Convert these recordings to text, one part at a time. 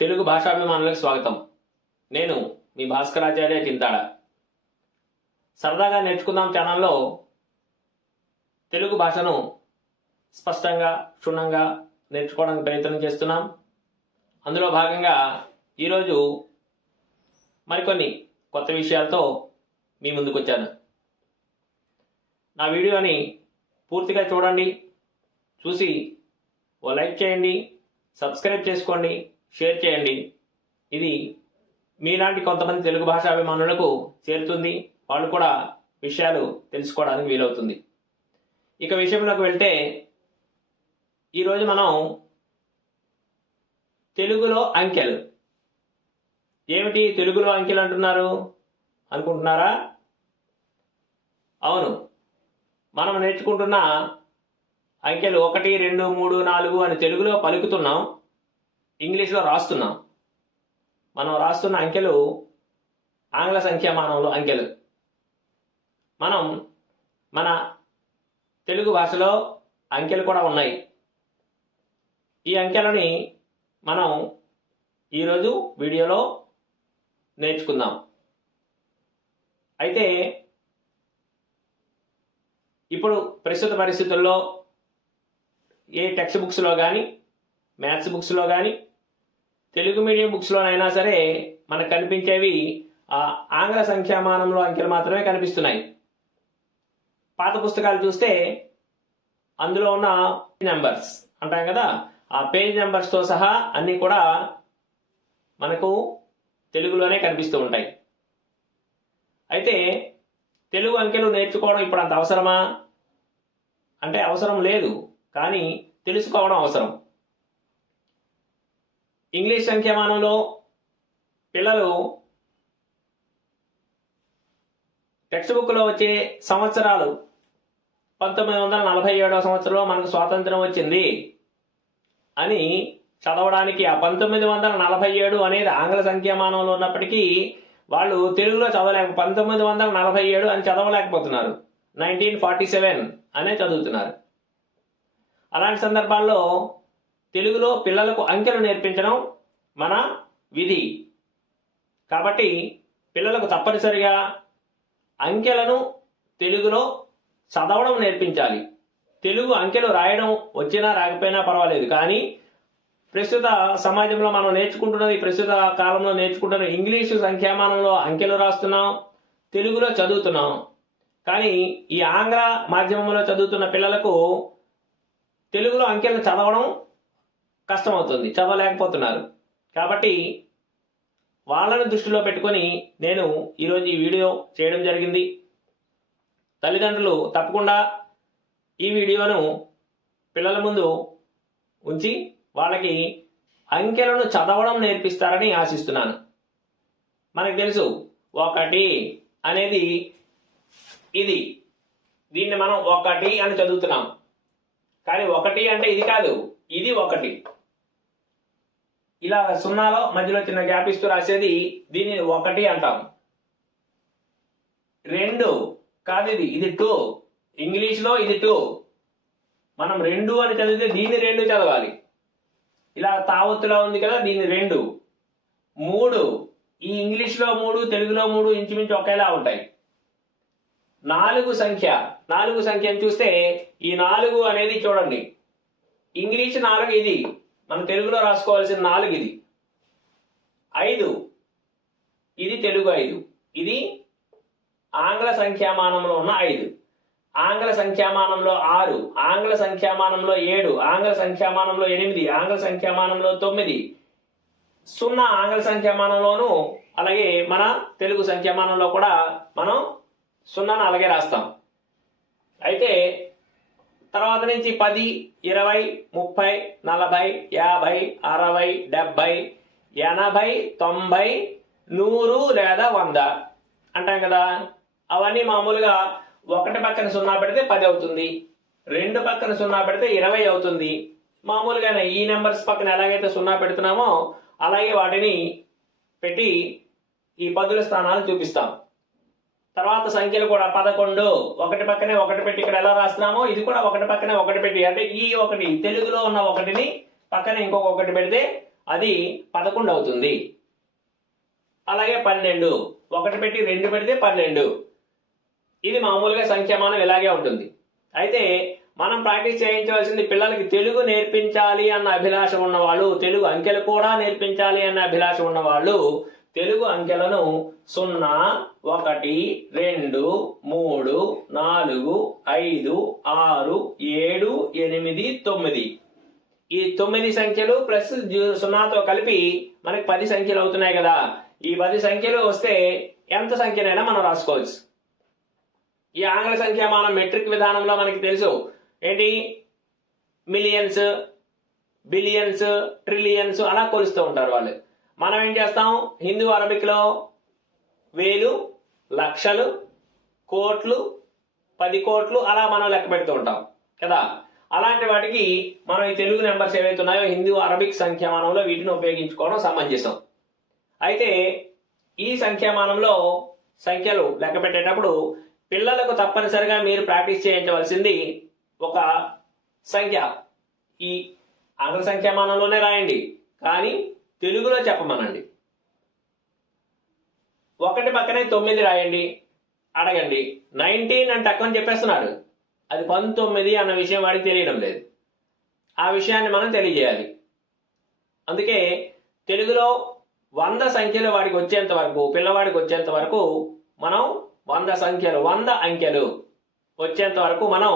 తెలుగు భాషాభిమానులకు స్వాగతం. నేను మీ భాస్కరాచార్య చింతాడ. సరదాగా నేర్చుకుందాం ఛానల్లో తెలుగు భాషను స్పష్టంగా క్షుణ్ణంగా నేర్చుకోవడానికి ప్రయత్నం చేస్తున్నాం. అందులో భాగంగా ఈరోజు మరికొన్ని కొత్త విషయాలతో మీ ముందుకు వచ్చాను. నా వీడియోని పూర్తిగా చూడండి, చూసి ఓ లైక్ చేయండి, సబ్స్క్రైబ్ చేసుకోండి, షేర్ చేయండి. ఇది మీలాంటి కొంతమంది తెలుగు భాషాభిమానులకు చేరుతుంది. వాళ్ళు కూడా విషయాలు తెలుసుకోవడానికి వీలవుతుంది. ఇక విషయంలోకి వెళ్తే, ఈరోజు మనం తెలుగులో అంకెలు ఏమిటి, తెలుగులో అంకెలు అంటున్నారు అనుకుంటున్నారా? అవును, మనం నేర్చుకుంటున్న అంకెలు 1, 2, 3, 4 అని తెలుగులో పలుకుతున్నాం, ఇంగ్లీష్లో రాస్తున్నాం. మనం రాస్తున్న అంకెలు ఆంగ్ల సంఖ్యామానంలో అంకెలు. మనం మన తెలుగు భాషలో అంకెలు కూడా ఉన్నాయి. ఈ అంకెలని మనం ఈరోజు వీడియోలో నేర్చుకుందాం. అయితే ఇప్పుడు ప్రస్తుత పరిస్థితుల్లో ఏ టెక్స్ట్ బుక్స్లో కానీ, మ్యాథ్స్ బుక్స్లో కానీ, తెలుగు మీడియం బుక్స్లోనైనా సరే మనకు కనిపించేవి ఆ ఆంగ్ల సంఖ్యామానంలో అంకెలు మాత్రమే కనిపిస్తున్నాయి. పాత పుస్తకాలు చూస్తే అందులో ఉన్న నెంబర్స్ అంటాం కదా, ఆ పేజ్ నెంబర్స్తో సహా అన్నీ కూడా మనకు తెలుగులోనే కనిపిస్తూ ఉంటాయి. అయితే తెలుగు అంకెలు నేర్చుకోవడం ఇప్పుడు అంత అవసరమా అంటే అవసరం లేదు, కానీ తెలుసుకోవడం అవసరం. ఇంగ్లీష్ సంఖ్యామానంలో పిల్లలు టెక్స్ట్ బుక్లో వచ్చే సంవత్సరాలు 1947 సంవత్సరంలో మనకు స్వాతంత్రం వచ్చింది అని చదవడానికి ఆ 1947 అనేది ఆంగ్ల సంఖ్యామానంలో ఉన్నప్పటికీ వాళ్ళు తెలుగులో 1947 అని చదవలేకపోతున్నారు. 1947 అనే చదువుతున్నారు. అలాంటి సందర్భాల్లో తెలుగులో పిల్లలకు అంకెలు నేర్పించడం మన విధి. కాబట్టి పిల్లలకు తప్పనిసరిగా అంకెలను తెలుగులో చదవడం నేర్పించాలి. తెలుగు అంకెలు రాయడం వచ్చినా రాకపోయినా పర్వాలేదు, కానీ ప్రస్తుత సమాజంలో మనం నేర్చుకుంటున్నది, ప్రస్తుత కాలంలో నేర్చుకుంటున్న ఇంగ్లీషు సంఖ్యామానంలో అంకెలు రాస్తున్నాం, తెలుగులో చదువుతున్నాం. కానీ ఈ ఆంగ్ల మాధ్యమంలో చదువుతున్న పిల్లలకు తెలుగులో అంకెలను చదవడం కష్టమవుతుంది, చదవలేకపోతున్నారు. కాబట్టి వాళ్ళను దృష్టిలో పెట్టుకొని నేను ఈరోజు ఈ వీడియో చేయడం జరిగింది. తల్లిదండ్రులు తప్పకుండా ఈ వీడియోను పిల్లల ముందు ఉంచి వాళ్ళకి అంకెలను చదవడం నేర్పిస్తారని ఆశిస్తున్నాను. మనకు తెలుసు 1 అనేది ఇది, దీన్ని మనం 1 అని చదువుతున్నాం. కానీ 1 అంటే ఇది కాదు, ఇది 1. ఇలా సున్నాలో మధ్యలో చిన్న గ్యాప్ ఇస్తూ రాసేది దీనిని 1 అంటాం. 2 కాదు, ఇది 2. ఇంగ్లీష్లో ఇది 2. మనం 2 అని చదివితే దీన్ని 2 చదవాలి. ఇలా తావత్తులా ఉంది కదా, దీన్ని 2. 3, ఈ ఇంగ్లీష్లో 3, తెలుగులో 3 ఇంచుమించు ఒకేలా ఉంటాయి. 4 సంఖ్యను చూస్తే ఈ 4 అనేది చూడండి, ఇంగ్లీష్ 4 ఇది, మన తెలుగులో రాసుకోవాల్సిన 4 ఇది. 5 ఇది తెలుగు 5, ఇది ఆంగ్ల సంఖ్యామానంలో ఉన్న 5. ఆంగ్ల సంఖ్యామానంలో 6, ఆంగ్ల సంఖ్యామానంలో 7, ఆంగ్ల సంఖ్యామానంలో 8, ఆంగ్ల సంఖ్యామానంలో 9, 0 ఆంగ్ల సంఖ్యామానంలోను, అలాగే మన తెలుగు సంఖ్యామానంలో కూడా మనం 0ను అలాగే రాస్తాం. అయితే తర్వాత నుంచి 10, 20, 30, 40, 50, 60, 70, 80, 90, 100 లేదా 100 అంటాం కదా. అవన్నీ మామూలుగా 1 పక్కన 0 పెడితే 10 అవుతుంది, 2 పక్కన 0 పెడితే 20 అవుతుంది. మామూలుగానే ఈ నెంబర్స్ పక్కన ఎలాగైతే 0 పెడుతున్నామో అలాగే వాటిని పెట్టి ఈ పదుల స్థానాలు చూపిస్తాం. తర్వాత సంఖ్యలు కూడా 11, 1 పక్కనే 1 పెట్టి ఇక్కడ ఎలా రాస్తున్నామో ఇది కూడా 1 పక్కనే 1 పెట్టి, అంటే ఈ 1 తెలుగులో ఉన్న 1ని పక్కనే ఇంకొక 1 పెడితే అది 11 అవుతుంది. అలాగే 12, 1 పెట్టి 2 పెడితే 12. ఇది మామూలుగా సంఖ్యామానం ఇలాగే ఉంటుంది. అయితే మనం ప్రాక్టీస్ చేయించవలసింది పిల్లలకి తెలుగు నేర్పించాలి అన్న అభిలాష ఉన్నవాళ్ళు, తెలుగు అంకెలు కూడా నేర్పించాలి అన్న అభిలాష ఉన్నవాళ్ళు తెలుగు అంకెలను 0, 1, 2, 3, 4, 5, 6, 7, 8, 9 ఈ 9 సంఖ్యలు ప్లస్ 0తో కలిపి మనకి 10 సంఖ్యలు అవుతున్నాయి కదా. ఈ 10 సంఖ్యలు వస్తే ఎంత సంఖ్యనైనా మనం రాసుకోవచ్చు. ఈ ఆంగ్ల సంఖ్యామానం మెట్రిక్ విధానంలో మనకి తెలుసు ఏంటి, మిలియన్స్, బిలియన్స్, ట్రిలియన్స్ అలా కొలుస్తూ ఉంటారు వాళ్ళు. మనం ఏం చేస్తాం, హిందూ అరబిక్ లో వేలు, లక్షలు, కోట్లు, 10 కోట్లు అలా మనం లెక్క పెడుతూ ఉంటాం కదా. అలాంటి వాటికి మనం ఈ తెలుగు నెంబర్స్ ఏవైతే ఉన్నాయో హిందూ అరబిక్ సంఖ్యామానంలో వీటిని ఉపయోగించుకోవడం సమంజసం. అయితే ఈ సంఖ్యామానంలో సంఖ్యలు లెక్క పెట్టేటప్పుడు పిల్లలకు తప్పనిసరిగా మీరు ప్రాక్టీస్ చేయించవలసింది ఒక సంఖ్య. ఈ ఆంగ్ల సంఖ్యామానంలోనే రాయండి, కానీ తెలుగులో చెప్పమనండి. 1 పక్కనే 9 రాయండి, అడగండి. 19 అని తక్కువ చెప్పేస్తున్నాడు, అది 19 అన్న విషయం వాడికి తెలియడం లేదు. ఆ విషయాన్ని మనం తెలియజేయాలి. అందుకే తెలుగులో 100 సంఖ్యలు వాడికి వచ్చేంత వరకు, పిల్లవాడికి వచ్చేంత వరకు మనం 100 సంఖ్యలు, 100 అంకెలు వచ్చేంత వరకు మనం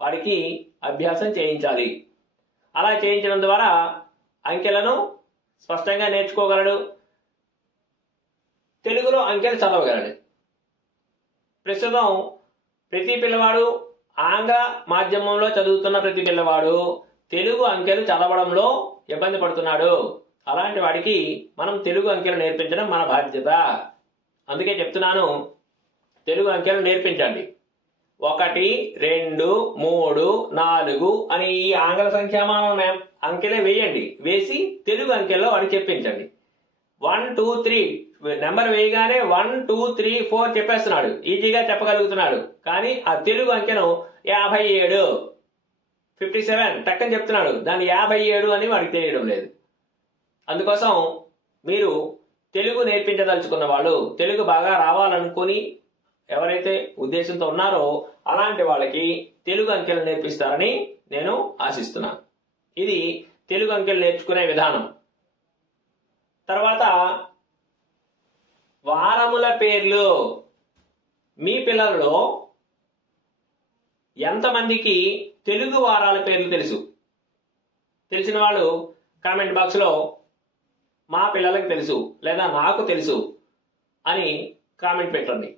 వాడికి అభ్యాసం చేయించాలి. అలా చేయించడం ద్వారా అంకెలను స్పష్టంగా నేర్చుకోగలడు, తెలుగులో అంకెలు చదవగలడు. ప్రస్తుతం ప్రతి పిల్లవాడు, ఆంగ్ల మాధ్యమంలో చదువుతున్న ప్రతి పిల్లవాడు తెలుగు అంకెలు చదవడంలో ఇబ్బంది పడుతున్నాడు. అలాంటి వాడికి మనం తెలుగు అంకెలు నేర్పించడం మన బాధ్యత. అందుకే చెప్తున్నాను, తెలుగు అంకెలు నేర్పించండి. 1, 2, 3, 4 అని ఈ ఆంగ్ల సంఖ్యామానం అంకెలే వేయండి. వేసి తెలుగు అంకెల్లో వాడికి చెప్పించండి. 1, 2, 3 నెంబర్ వేయగానే 1, 2, 3, 4 చెప్పేస్తున్నాడు, ఈజీగా చెప్పగలుగుతున్నాడు. కానీ ఆ తెలుగు అంకెను 57, 57 టక్కని చెప్తున్నాడు, దాన్ని 57 అని వాడికి తెలియడం లేదు. అందుకోసం మీరు తెలుగు నేర్పించదలుచుకున్న వాళ్ళు, తెలుగు బాగా రావాలనుకుని ఎవరైతే ఉద్దేశంతో ఉన్నారో అలాంటి వాళ్ళకి తెలుగు అంకెలు నేర్పిస్తారని నేను ఆశిస్తున్నాను. ఇది తెలుగు అంకెలు నేర్చుకునే విధానం. తర్వాత వారముల పేర్లు. మీ పిల్లలలో ఎంతమందికి తెలుగు వారాల పేర్లు తెలుసు? తెలిసిన వాళ్ళు కామెంట్ బాక్స్లో మా పిల్లలకి తెలుసు లేదా నాకు తెలుసు అని కామెంట్ పెట్టండి,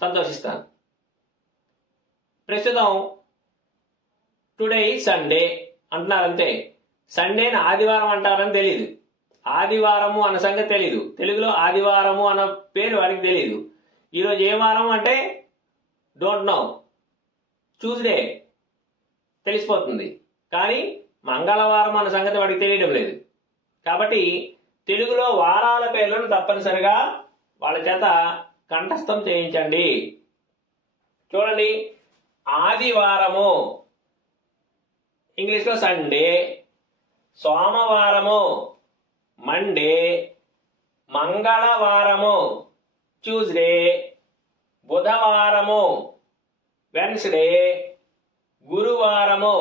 సంతోషిస్తాను. ప్రస్తుతం టుడే సండే అంటున్నారంతే. సండేని ఆదివారం అంటారని తెలియదు, ఆదివారము అన్న సంగతి తెలీదు. తెలుగులో ఆదివారము అన్న పేరు వారికి తెలియదు. ఈరోజు ఏ వారం అంటే డోంట్ నో. ట్యూస్డే తెలిసిపోతుంది, కానీ మంగళవారం అన్న సంగతి వాడికి తెలియడం లేదు. కాబట్టి తెలుగులో వారాల పేర్లను తప్పనిసరిగా వాళ్ళ చేత కంఠస్థం చేయించండి. చూడండి, ఆదివారము ఇంగ్లీష్లో సండే, సోమవారము మండే, మంగళవారము ట్యూస్డే, బుధవారము వెన్స్డే, గురువారము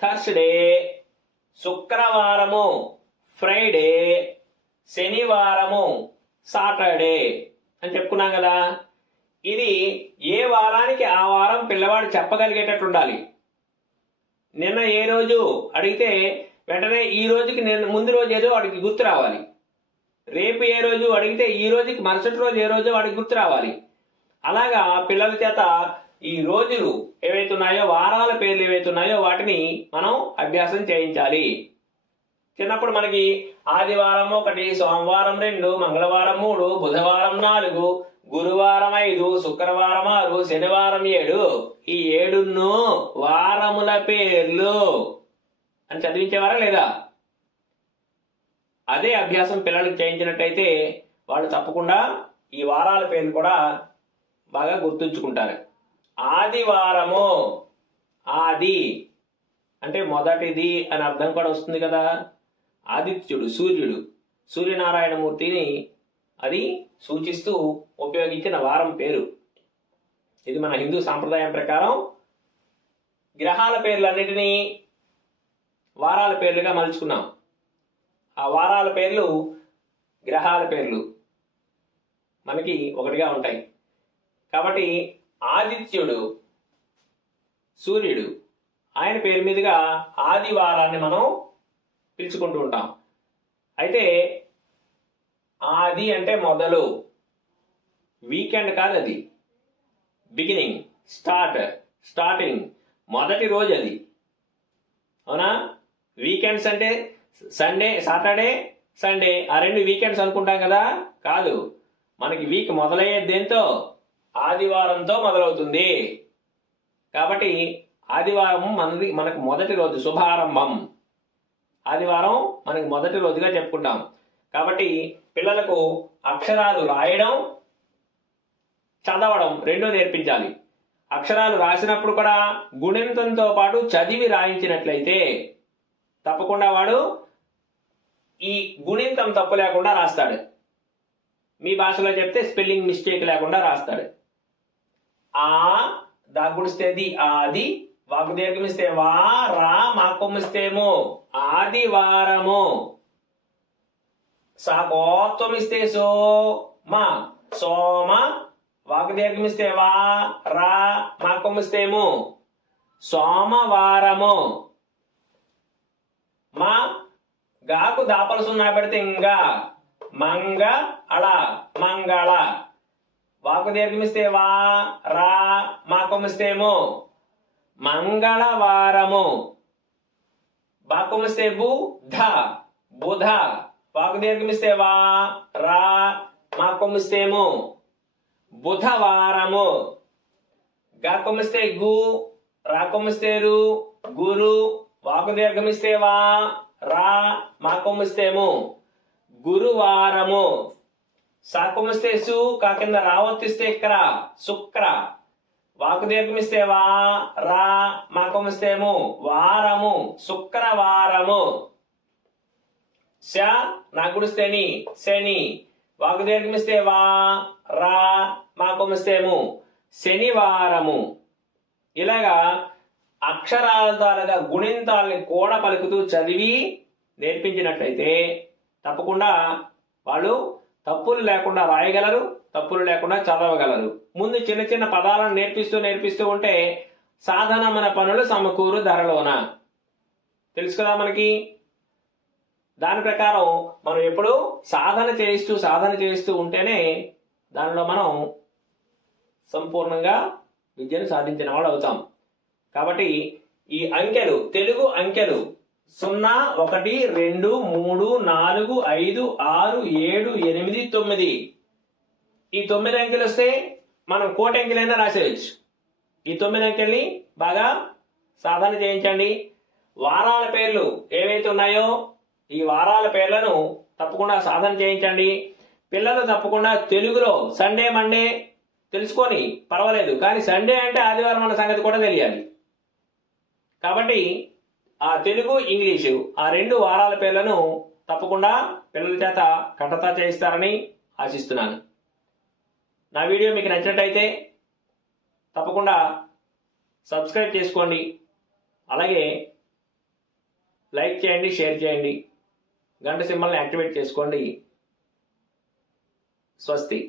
థర్స్డే, శుక్రవారము ఫ్రైడే, శనివారము సాటర్డే అని చెప్పుకున్నాం కదా. ఇది ఏ వారానికి ఆ వారం పిల్లవాడు చెప్పగలిగేటట్టు ఉండాలి. నిన్న ఏ రోజు అడిగితే వెంటనే ఈ రోజుకి ముందు రోజు ఏదో వాడికి గుర్తు రావాలి. రేపు ఏ రోజు అడిగితే ఈ రోజుకి మరుసటి రోజు ఏ రోజు వాడికి గుర్తు రావాలి. అలాగా పిల్లల చేత ఈ రోజులు ఏవైతే ఉన్నాయో, వారాల పేర్లు ఏవైతే ఉన్నాయో వాటిని మనం అభ్యాసం చేయించాలి. చిన్నప్పుడు మనకి ఆదివారం 1, సోమవారం 2, మంగళవారం 3, బుధవారం 4, గురువారం 5, శుక్రవారం 6, శనివారం 7, ఈ 7 వారముల పేర్లు అని చదివించేవారా లేదా? అదే అభ్యాసం పిల్లలకు చేయించినట్టయితే వాళ్ళు తప్పకుండా ఈ వారాల పేర్లు కూడా బాగా గుర్తుంచుకుంటారు. ఆదివారము, ఆది అంటే మొదటిది అని అర్థం కూడా వస్తుంది కదా. ఆదిత్యుడు, సూర్యుడు, సూర్యనారాయణమూర్తిని అది సూచిస్తూ ఉపయోగించిన వారం పేరు. ఇది మన హిందూ సాంప్రదాయం ప్రకారం గ్రహాల పేర్లన్నిటినీ వారాల పేర్లుగా మలుచుకున్నాం. ఆ వారాల పేర్లు గ్రహాల పేర్లు మనకి ఒకటిగా ఉంటాయి. కాబట్టి ఆదిత్యుడు, సూర్యుడు, ఆయన పేరు మీదుగా ఆదివారాన్ని మనం పిలుచుకుంటూ ఉంటాం. అయితే ఆది అంటే మొదలు, వీకెండ్ కాదు, అది బిగినింగ్, స్టార్టింగ్, మొదటి రోజు అది. అవునా? వీకెండ్స్ అంటే సండే, సాటర్డే, సండే, ఆ రెండు వీకెండ్స్ అనుకుంటాం కదా. కాదు, మనకి వీక్ మొదలయ్యేది దేంతో? ఆదివారంతో మొదలవుతుంది. కాబట్టి ఆదివారం మనకు మొదటి రోజు, శుభారంభం. ఆదివారం మనకి మొదటి రోజుగా చెప్పుకుంటాం. కాబట్టి పిల్లలకు అక్షరాలు రాయడం, చదవడం రెండూ నేర్పించాలి. అక్షరాలు రాసినప్పుడు కూడా గుణింతంతో పాటు చదివి రాయించినట్లయితే తప్పకుండా వాడు ఈ గుణింతం తప్పు లేకుండా రాస్తాడు. మీ భాషలో చెప్తే స్పెల్లింగ్ మిస్టేక్ లేకుండా రాస్తాడు. ఆ దాగుడిస్తేది ఆది, వాకు దీర్ఘమిస్తే వా, రా, మాకొమ్మిస్తేమో ఆదివారము. సాకోత్వమిస్తే సో, మా సోమ, వాకు దీర్ఘమిస్తే వా, రా, మాకొమ్మిస్తేమో సోమవారము. మా గాకు దాపలు సున్నా పెడితే ఇంకా మంగ అళ, మంగళ, వాకు దీర్ఘమిస్తే వా, రా, మాకొమ్మిస్తేమో మంగళవారము. బాకొమ్మిస్తే బు, ధ, బుధ, వాకు దీర్ఘమిస్తే వా, రా, మాకొమ్మిస్తేమో బుధవారము. గాకొమ్మిస్తే గు, రాకొమ్మిస్తే రు, గురు, వాకు దీర్ఘమిస్తే వా, రా, మాకొమ్మిస్తేమో గురువారము. సాకొమ్మిస్తే సు, కా కింద రావత్తిస్తే క్ర, శుక్ర, వాకు దీర్ఘమిస్తే వా, రా, మాకొమ్మిస్తేమో వారము, శుక్రవారము. శ నాగుడిస్తేని, శని, వాకు దీర్ఘమిస్తే వా, రా, మాకొమ్మిస్తేమో శనివారము. ఇలాగా అక్షరాల తాలుగా గుణింతాలని కూడా పలుకుతూ చదివి నేర్పించినట్లయితే తప్పకుండా వాళ్ళు తప్పులు లేకుండా రాయగలరు, తప్పులు లేకుండా చదవగలరు. ముందు చిన్న చిన్న పదాలను నేర్పిస్తూ ఉంటే సాధనమైన పనులు సమకూరు ధరలోన. తెలుసు కదా మనకి. దాని ప్రకారం మనం ఎప్పుడు సాధన చేయిస్తూ ఉంటేనే దానిలో మనం సంపూర్ణంగా విద్యను సాధించిన వాళ్ళు అవుతాం. కాబట్టి ఈ అంకెలు, తెలుగు అంకెలు 0, 1, 2, 3, 4, 5, 6, 7, 8, 9. ఈ 9 అంకెలు వస్తే మనం కోటి అంకెలైనా రాసేయచ్చు. ఈ 9 అంకెల్ని బాగా సాధన చేయించండి. వారాల పేర్లు ఏవైతే ఉన్నాయో ఈ వారాల పేర్లను తప్పకుండా సాధన చేయించండి. పిల్లలు తప్పకుండా తెలుగులో సండే, మండే తెలుసుకొని పర్వాలేదు, కానీ సండే అంటే ఆదివారం అన్న సంగతి కూడా తెలియాలి. కాబట్టి ఆ తెలుగు, ఇంగ్లీషు, ఆ 2 వారాల పేర్లను తప్పకుండా పిల్లల చేత కంఠతా చేయిస్తారని ఆశిస్తున్నాను. నా వీడియో మీకు నచ్చినట్టయితే తప్పకుండా సబ్స్క్రైబ్ చేసుకోండి. అలాగే లైక్ చేయండి, షేర్ చేయండి, గంట సింబల్ని యాక్టివేట్ చేసుకోండి. స్వస్తి.